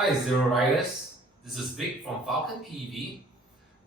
Hi Zero Riders, this is Vic from Falcon PV,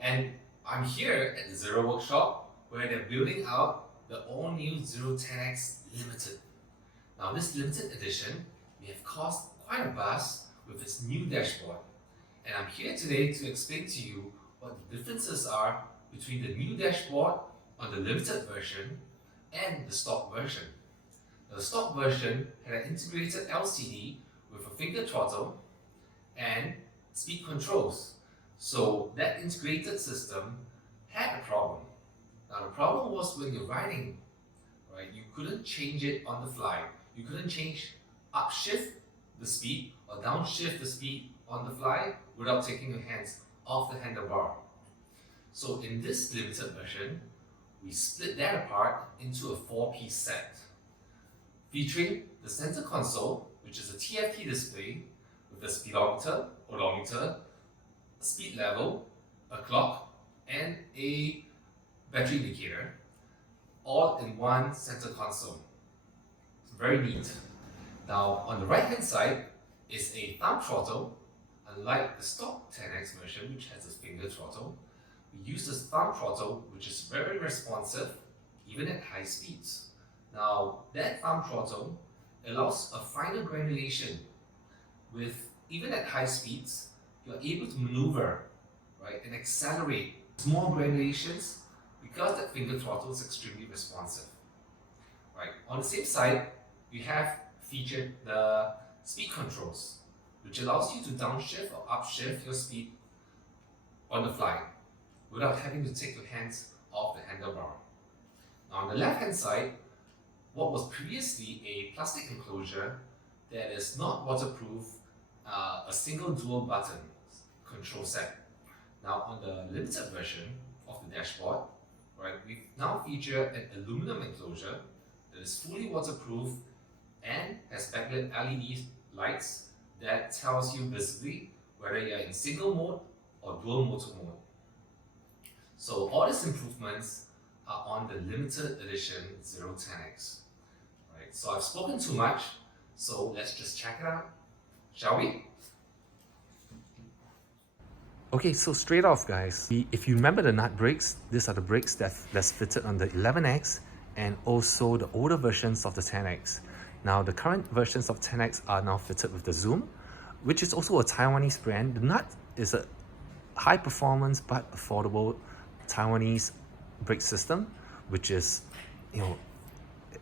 and I'm here at the Zero Workshop where they're building out the all-new Zero 10X Limited. Now this limited edition may have caused quite a buzz with its new dashboard, and I'm here today to explain to you what the differences are between the new dashboard on the limited version and the stock version. The stock version had an integrated LCD with a finger throttle and speed controls. So that integrated system had a problem. Now the problem was when you're riding, right? You couldn't change it on the fly. You couldn't change upshift the speed or downshift the speed on the fly without taking your hands off the handlebar. So in this limited version, we split that apart into a 4-piece set, featuring the center console, which is a TFT display with a speedometer, odometer, a speed level, a clock, and a battery indicator, all in one center console. It's very neat. Now, on the right hand side is a thumb throttle. Unlike the stock 10X version, which has a finger throttle, we use this thumb throttle, which is very responsive, even at high speeds. Now, that thumb throttle allows a finer granulation. With even at high speeds, you're able to maneuver, right, and accelerate small granulations because that finger throttle is extremely responsive. Right. On the same side, we have featured the speed controls, which allows you to downshift or upshift your speed on the fly without having to take your hands off the handlebar. Now on the left hand side, what was previously a plastic enclosure that is not waterproof, a single dual button control set. Now on the limited version of the dashboard, right, we now feature an aluminum enclosure that is fully waterproof and has backlit LED lights that tells you visibly whether you're in single mode or dual motor mode. So all these improvements are on the limited edition 010X. Right, so I've spoken too much, so let's just check it out, shall we? Okay, so straight off guys, if you remember the nut brakes, these are the brakes that's fitted on the 11X and also the older versions of the 10X. Now the current versions of 10X are now fitted with the Zoom, which is also a Taiwanese brand. The nut is a high performance but affordable Taiwanese brake system, which is,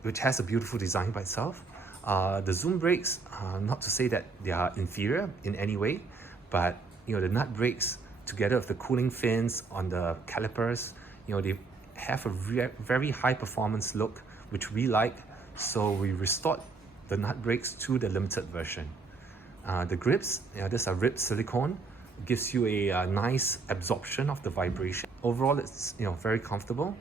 which has a beautiful design by itself. The Zoom brakes, not to say that they are inferior in any way, but the nut brakes together with the cooling fins on the calipers, they have a very high performance look, which we like. So we restored the nut brakes to the limited version. The grips, these are ribbed silicone, gives you a nice absorption of the vibration. Overall, it's very comfortable.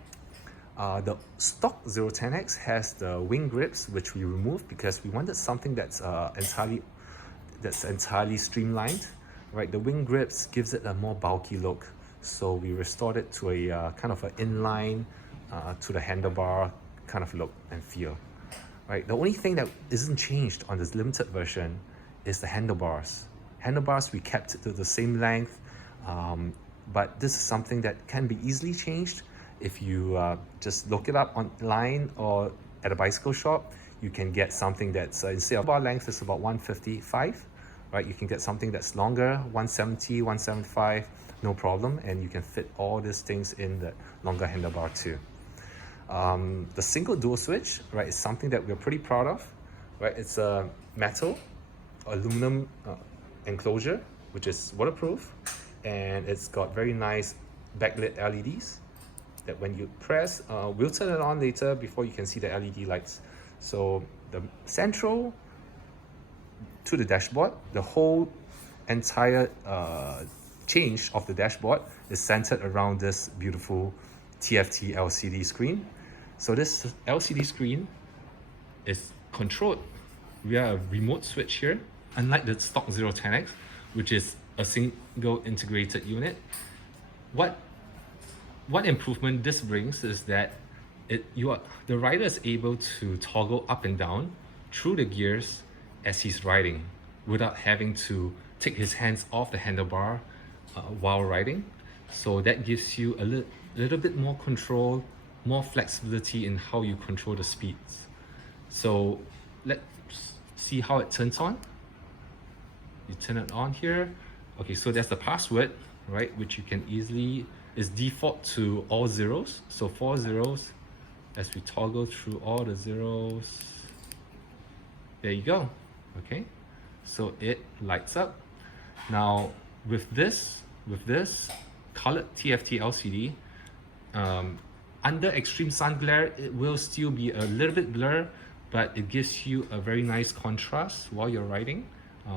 The stock 010X has the wing grips, which we removed because we wanted something that's entirely streamlined. Right, the wing grips gives it a more bulky look, so we restored it to a kind of an inline to the handlebar kind of look and feel. Right, the only thing that isn't changed on this limited version is the handlebars. Handlebars we kept it to the same length, but this is something that can be easily changed. If you just look it up online or at a bicycle shop, you can get something that's instead of bar length is about 155. Right, you can get something that's longer, 170, 175, no problem, and you can fit all these things in the longer handlebar too. The single dual switch, right, is something that we're pretty proud of. Right, it's a metal, aluminum enclosure, which is waterproof, and it's got very nice backlit LEDs that when you press, we'll turn it on later before you can see the LED lights. So the central to the dashboard, the whole entire change of the dashboard is centered around this beautiful TFT LCD screen. So this LCD screen is controlled via a remote switch here, unlike the stock 010X, which is a single integrated unit. What improvement this brings is that the rider is able to toggle up and down through the gears as he's riding without having to take his hands off the handlebar while riding. So that gives you a little bit more control, more flexibility in how you control the speeds. So let's see how it turns on. You turn it on here. Okay, so that's the password, right? Which you can easily, is default to all zeros. So 4 zeros, as we toggle through all the zeros, there you go. Okay, so it lights up. Now with this colored TFT LCD, under extreme sun glare, it will still be a little bit blur, but it gives you a very nice contrast while you're riding,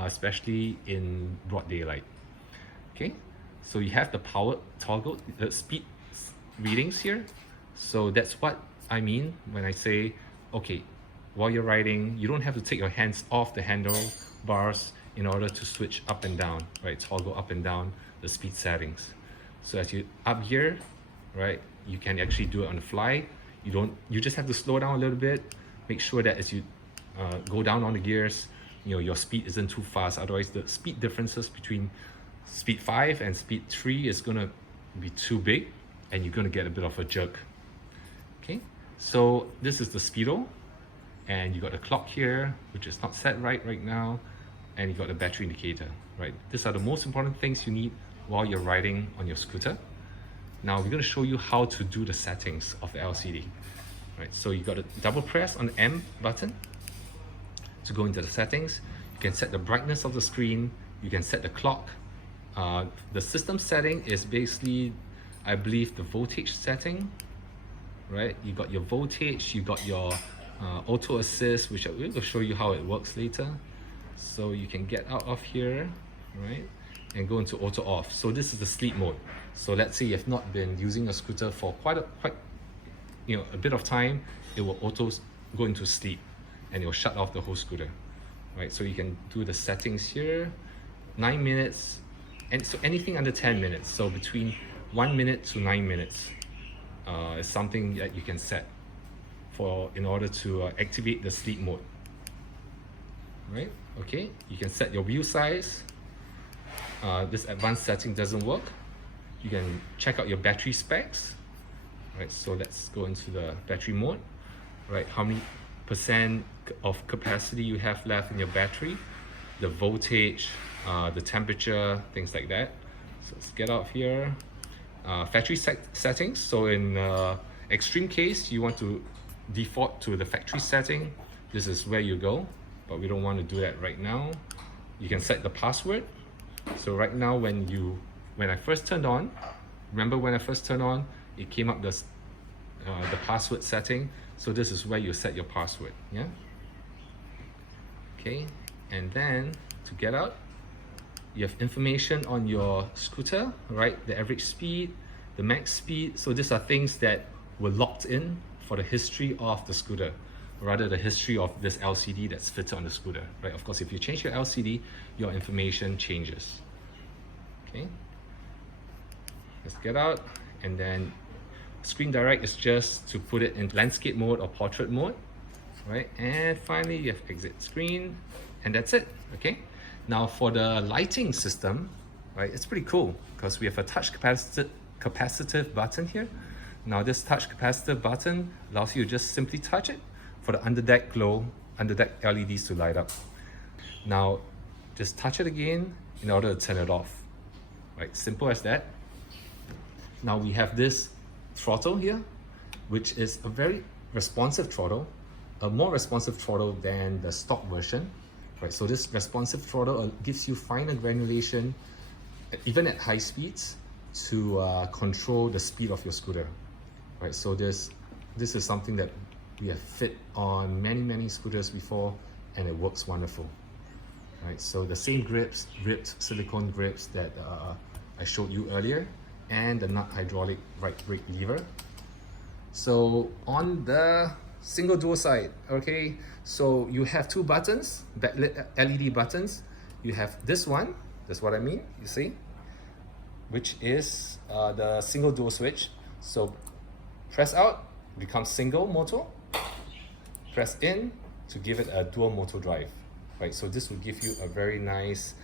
especially in broad daylight. Okay, so you have the power toggle, the speed readings here. So that's what I mean when I say, okay, while you're riding, you don't have to take your hands off the handlebars in order to switch up and down, right? Toggle up and down the speed settings. So as you up gear, right, you can actually do it on the fly. You just have to slow down a little bit. Make sure that as you go down on the gears, your speed isn't too fast. Otherwise, the speed differences between speed 5 and speed 3 is gonna be too big, and you're gonna get a bit of a jerk. Okay, so this is the speedo, and you got the clock here, which is not set right now, and you got the battery indicator, right? These are the most important things you need while you're riding on your scooter. Now we're going to show you how to do the settings of the LCD. Right, so you got to double press on the M button to go into the settings. You can set the brightness of the screen, you can set the clock. The system setting is basically, I believe, the voltage setting, right? You got your voltage, you got your auto assist, which I will show you how it works later. So you can get out of here, right, and go into auto off. So this is the sleep mode. So let's say you've not been using a scooter for quite a bit of time, it will auto go into sleep and it will shut off the whole scooter, right? So you can do the settings here, 9 minutes, and so anything under 10 minutes. So between 1 minute to 9 minutes is something that you can set in order to activate the sleep mode, right? Okay, you can set your wheel size. This advanced setting doesn't work. You can check out your battery specs, right? So let's go into the battery mode, right? How many percent of capacity you have left in your battery, the voltage, the temperature, things like that. So let's get out here. Factory settings. So in extreme case, you want to default to the factory setting. This is where you go, but we don't want to do that right now. You can set the password. So right now, when I first turned on, remember when I first turned on, it came up the password setting. So this is where you set your password, yeah? Okay, and then to get out, you have information on your scooter, right? The average speed, the max speed. So these are things that were locked in for the history of the scooter, rather the history of this LCD that's fitted on the scooter, right? Of course, if you change your LCD, your information changes. Okay, let's get out, and then screen direct is just to put it in landscape mode or portrait mode, right? And finally, you have exit screen, and that's it. Okay, now for the lighting system, right, it's pretty cool because we have a touch capacitive button here. Now this touch capacitive button allows you to just simply touch it for the underdeck glow, underdeck LEDs to light up. Now just touch it again in order to turn it off. Right, simple as that. Now we have this throttle here, which is a very responsive throttle, a more responsive throttle than the stock version. Right, so this responsive throttle gives you finer granulation, even at high speeds, to control the speed of your scooter. Right, so this is something that we have fit on many scooters before, and it works wonderful. Right, so the same grips, ripped silicone grips that I showed you earlier, and the nut hydraulic right brake lever. So on the single dual side, okay, so you have two buttons, backlit LED buttons. You have this one, that's what I mean, you see, which is the single dual switch. So press out, becomes single motor, press in to give it a dual motor drive, right? So this will give you a very nice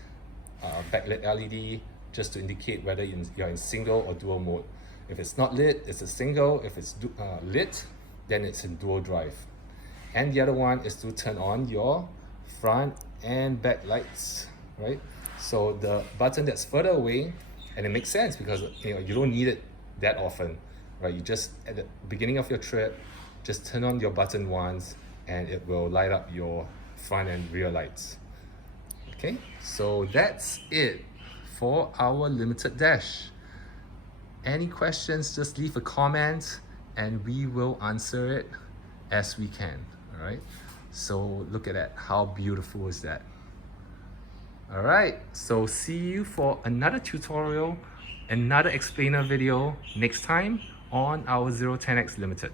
backlit LED just to indicate whether you're in single or dual mode. If it's not lit, it's a single. If it's lit, then it's in dual drive. And the other one is to turn on your front and back lights, right? So the button that's further away, and it makes sense because you don't need it that often, right? You just, at the beginning of your trip, just turn on your button once and it will light up your front and rear lights. Okay, so that's it for our limited dash. Any questions, just leave a comment and we will answer it as we can. All right, so look at that, how beautiful is that? All right, so see you for another tutorial, another explainer video next time on our 010X Limited.